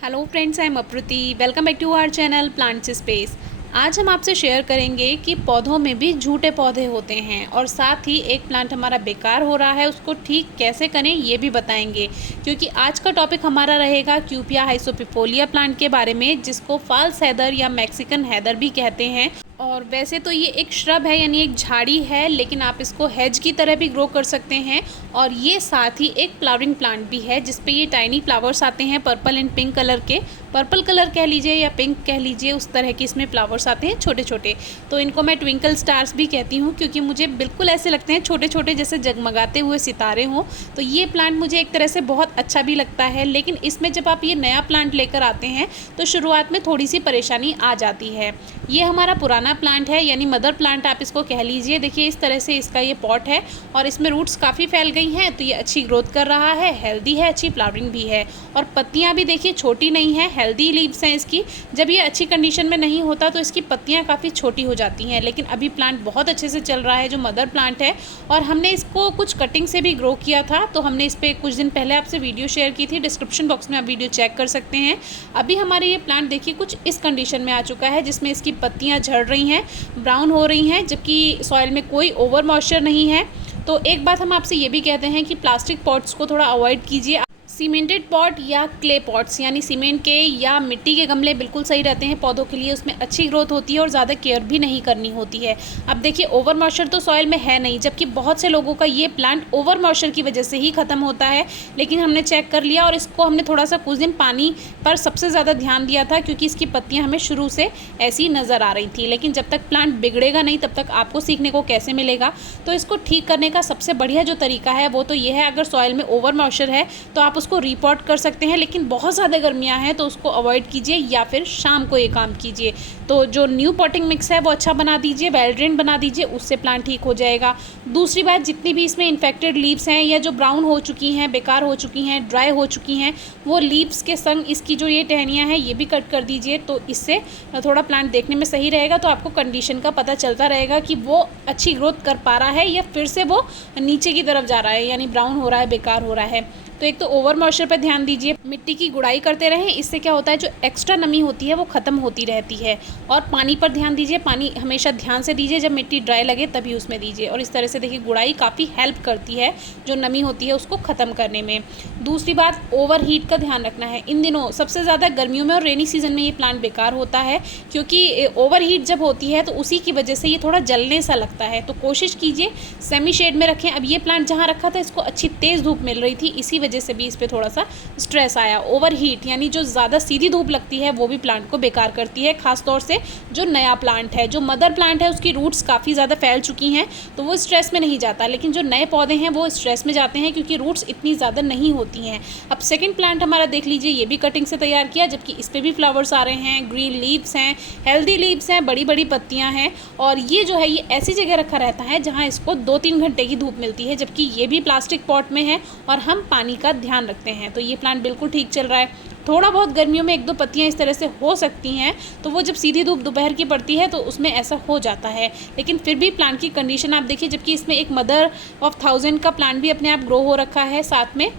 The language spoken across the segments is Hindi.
Hello friends, I am Apruti. Welcome back to our channel Plants Space. आज हम आपसे शेयर करेंगे कि पौधों में भी झूठे पौधे होते हैं और साथ ही एक प्लांट हमारा बेकार हो रहा है, उसको ठीक कैसे करें ये भी बताएंगे। क्योंकि आज का टॉपिक हमारा रहेगा क्यूपिया हाइसोपिफोलिया प्लांट के बारे में, जिसको फॉल्स हैदर या मैक्सिकन हैदर भी कहते हैं। और वैसे तो ये एक श्रब है, यानी एक झाड़ी है, लेकिन आप इसको हेज की तरह भी ग्रो कर सकते हैं। और ये साथ ही एक फ्लावरिंग प्लांट भी है, जिसपे ये टाइनी फ्लावर्स आते हैं पर्पल एंड पिंक कलर के। पर्पल कलर कह लीजिए या पिंक कह लीजिए, उस तरह के इसमें फ्लावर्स आते हैं छोटे छोटे। तो इनको मैं ट्विंकल स्टार्स भी कहती हूँ, क्योंकि मुझे बिल्कुल ऐसे लगते हैं छोटे छोटे, जैसे जगमगाते हुए सितारे हों। तो ये प्लांट मुझे एक तरह से बहुत अच्छा भी लगता है, लेकिन इसमें जब आप ये नया प्लांट लेकर आते हैं तो शुरुआत में थोड़ी सी परेशानी आ जाती है। ये हमारा पुराना प्लांट है, यानी मदर प्लांट आप इसको कह लीजिए। देखिए इस तरह से इसका ये पॉट है और इसमें रूट्स काफ़ी फैल गई हैं, तो ये अच्छी ग्रोथ कर रहा है, हेल्दी है, अच्छी फ्लावरिंग भी है। और पत्तियां भी देखिए छोटी नहीं है, हेल्दी लीव्स हैं इसकी। जब ये अच्छी कंडीशन में नहीं होता तो इसकी पत्तियां काफ़ी छोटी हो जाती हैं, लेकिन अभी प्लांट बहुत अच्छे से चल रहा है, जो मदर प्लांट है। और हमने इसको कुछ कटिंग से भी ग्रो किया था, तो हमने इस पर कुछ दिन पहले आपसे वीडियो शेयर की थी। डिस्क्रिप्शन बॉक्स में आप वीडियो चेक कर सकते हैं। अभी हमारे ये प्लांट देखिए कुछ इस कंडीशन में आ चुका है, जिसमें इसकी पत्तियां झड़ रही हैं, ब्राउन हो रही हैं, जबकि सॉइल में कोई ओवर मॉइस्चर नहीं है। तो एक बात हम आपसे ये भी कहते हैं कि प्लास्टिक पॉट्स को थोड़ा अवॉइड कीजिए। सीमेंटेड पॉट या क्ले पॉट्स, यानी सीमेंट के या मिट्टी के गमले बिल्कुल सही रहते हैं पौधों के लिए। उसमें अच्छी ग्रोथ होती है और ज़्यादा केयर भी नहीं करनी होती है। अब देखिए ओवर मॉइस्चर तो सॉइल में है नहीं, जबकि बहुत से लोगों का ये प्लांट ओवर मॉइस्चर की वजह से ही ख़त्म होता है। लेकिन हमने चेक कर लिया और इसको हमने थोड़ा सा कुछ दिन पानी पर सबसे ज़्यादा ध्यान दिया था, क्योंकि इसकी पत्तियाँ हमें शुरू से ऐसी नज़र आ रही थी। लेकिन जब तक प्लांट बिगड़ेगा नहीं, तब तक आपको सीखने को कैसे मिलेगा। तो इसको ठीक करने का सबसे बढ़िया जो तरीका है वो तो ये है, अगर सॉइल में ओवर मॉइस्चर है तो आप उसको रीपॉट कर सकते हैं, लेकिन बहुत ज़्यादा गर्मियाँ हैं तो उसको अवॉइड कीजिए, या फिर शाम को ये काम कीजिए। तो जो न्यू पॉटिंग मिक्स है वो अच्छा बना दीजिए, वेल ड्रेन बना दीजिए, उससे प्लांट ठीक हो जाएगा। दूसरी बात, जितनी भी इसमें इन्फेक्टेड लीव्स हैं या जो ब्राउन हो चुकी हैं, बेकार हो चुकी हैं, ड्राई हो चुकी हैं, वो लीव्स के संग इसकी जो ये टहनियाँ हैं ये भी कट कर दीजिए। तो इससे थोड़ा प्लांट देखने में सही रहेगा, तो आपको कंडीशन का पता चलता रहेगा कि वो अच्छी ग्रोथ कर पा रहा है या फिर से वो नीचे की तरफ जा रहा है, यानी ब्राउन हो रहा है, बेकार हो रहा है। तो एक तो ओवर मॉइस्चर पर ध्यान दीजिए, मिट्टी की गुड़ाई करते रहें। इससे क्या होता है, जो एक्स्ट्रा नमी होती है वो ख़त्म होती रहती है। और पानी पर ध्यान दीजिए, पानी हमेशा ध्यान से दीजिए, जब मिट्टी ड्राई लगे तभी उसमें दीजिए। और इस तरह से देखिए गुड़ाई काफ़ी हेल्प करती है जो नमी होती है उसको ख़त्म करने में। दूसरी बात, ओवर हीट का ध्यान रखना है। इन दिनों सबसे ज़्यादा गर्मियों में और रेनी सीजन में ये प्लांट बेकार होता है, क्योंकि ओवर हीट जब होती है तो उसी की वजह से ये थोड़ा जलने सा लगता है। तो कोशिश कीजिए सेमी शेड में रखें। अब ये प्लांट जहाँ रखा था इसको अच्छी तेज़ धूप मिल रही थी, इसी वजह से भी इस पर थोड़ा सा स्ट्रेस आया। ओवर हीट यानी जो ज़्यादा सीधी धूप लगती है वो भी प्लांट को बेकार करती है, खासतौर से जो नया प्लांट है। जो मदर प्लांट है उसकी रूट्स काफ़ी ज़्यादा फैल चुकी हैं, तो वो स्ट्रेस में नहीं जाता, लेकिन जो नए पौधे हैं वो स्ट्रेस में जाते हैं, क्योंकि रूट्स इतनी ज़्यादा नहीं होती हैं। अब सेकेंड प्लांट हमारा देख लीजिए, ये भी कटिंग से तैयार किया, जबकि इस पर भी फ्लावर्स आ रहे हैं, ग्रीन लीव्स हैं, हेल्दी लीव्स हैं, बड़ी बड़ी पत्तियाँ हैं। और ये जो है ये ऐसी जगह रखा रहता है जहाँ इसको 2-3 घंटे की धूप मिलती है, जबकि ये भी प्लास्टिक पॉट में है और हम पानी का ध्यान रखते हैं। तो ये प्लांट बिल्कुल ठीक चल रहा है। थोड़ा बहुत गर्मियों में 1-2 पत्तियां इस तरह से हो सकती हैं, तो वो जब सीधी धूप दोपहर की पड़ती है तो उसमें ऐसा हो जाता है। लेकिन फिर भी प्लांट की कंडीशन आप देखिए, जबकि इसमें एक मदर ऑफ 1000 का प्लांट भी अपने आप ग्रो हो रखा है साथ में।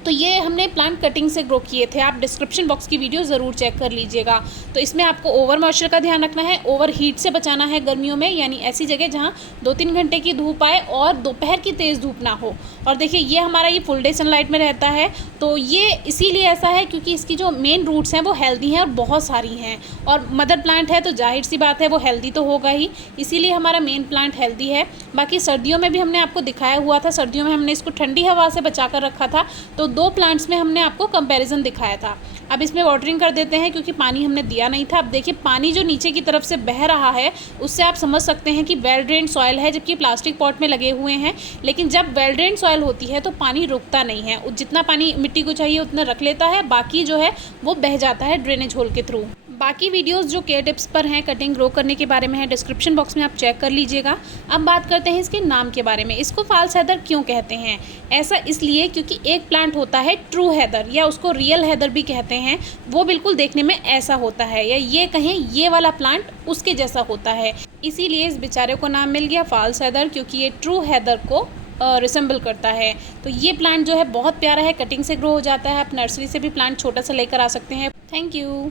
तो ये हमने प्लांट कटिंग से ग्रो किए थे। आप डिस्क्रिप्शन बॉक्स की वीडियो ज़रूर चेक कर लीजिएगा। तो इसमें आपको ओवर मॉइस्चर का ध्यान रखना है, ओवर हीट से बचाना है गर्मियों में, यानी ऐसी जगह जहाँ 2-3 घंटे की धूप आए और दोपहर की तेज़ धूप ना हो। और देखिए ये हमारा ये फुल डे सनलाइट में रहता है, तो ये इसीलिए ऐसा है क्योंकि इसकी जो मेन रूट्स हैं वो हेल्दी हैं और बहुत सारी हैं। और मदर प्लांट है तो जाहिर सी बात है वो हेल्दी तो होगा ही, इसीलिए हमारा मेन प्लांट हेल्दी है। बाकी सर्दियों में भी हमने आपको दिखाया हुआ था, सर्दियों में हमने इसको ठंडी हवा से बचा कर रखा था, तो 2 प्लांट्स में हमने आपको कंपैरिजन दिखाया था। अब इसमें वाटरिंग कर देते हैं, क्योंकि पानी हमने दिया नहीं था। अब देखिए पानी जो नीचे की तरफ से बह रहा है उससे आप समझ सकते हैं कि वेल ड्रेन सॉइल है, जबकि प्लास्टिक पॉट में लगे हुए हैं। लेकिन जब वेल ड्रेन सॉइल होती है तो पानी रुकता नहीं है, जितना पानी मिट्टी को चाहिए उतना रख लेता है, बाकी जो है वो बह जाता है ड्रेनेज होल के थ्रू। बाकी वीडियोस जो केयर टिप्स पर हैं, कटिंग ग्रो करने के बारे में है, डिस्क्रिप्शन बॉक्स में आप चेक कर लीजिएगा। अब बात करते हैं इसके नाम के बारे में। इसको फॉल्स हैदर क्यों कहते हैं? ऐसा इसलिए क्योंकि एक प्लांट होता है ट्रू हैदर, या उसको रियल हैदर भी कहते हैं। वो बिल्कुल देखने में ऐसा होता है, या ये कहें ये वाला प्लांट उसके जैसा होता है, इसीलिए इस बेचारे को नाम मिल गया फॉल्स हैदर, क्योंकि ये ट्रू हैदर को रिसेंबल करता है। तो ये प्लांट जो है बहुत प्यारा है, कटिंग से ग्रो हो जाता है। आप नर्सरी से भी प्लांट छोटा सा लेकर आ सकते हैं। Thank you.